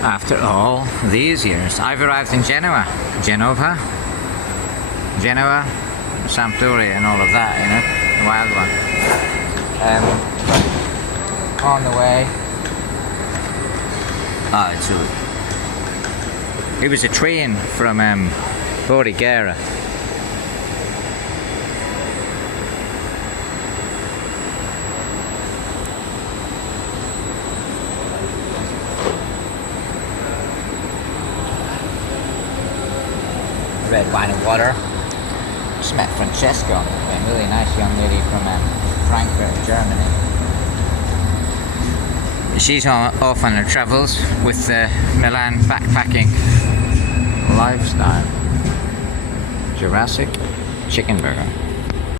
After all these years, I've arrived in Genoa, Sampdoria, and all of that, you know, the wild one. On the way. It was a train from Bordighera. Red wine and water. Just met Francesca, a really nice young lady from Frankfurt, Germany. She's off on her travels with the Milan backpacking lifestyle. Jurassic chicken burger.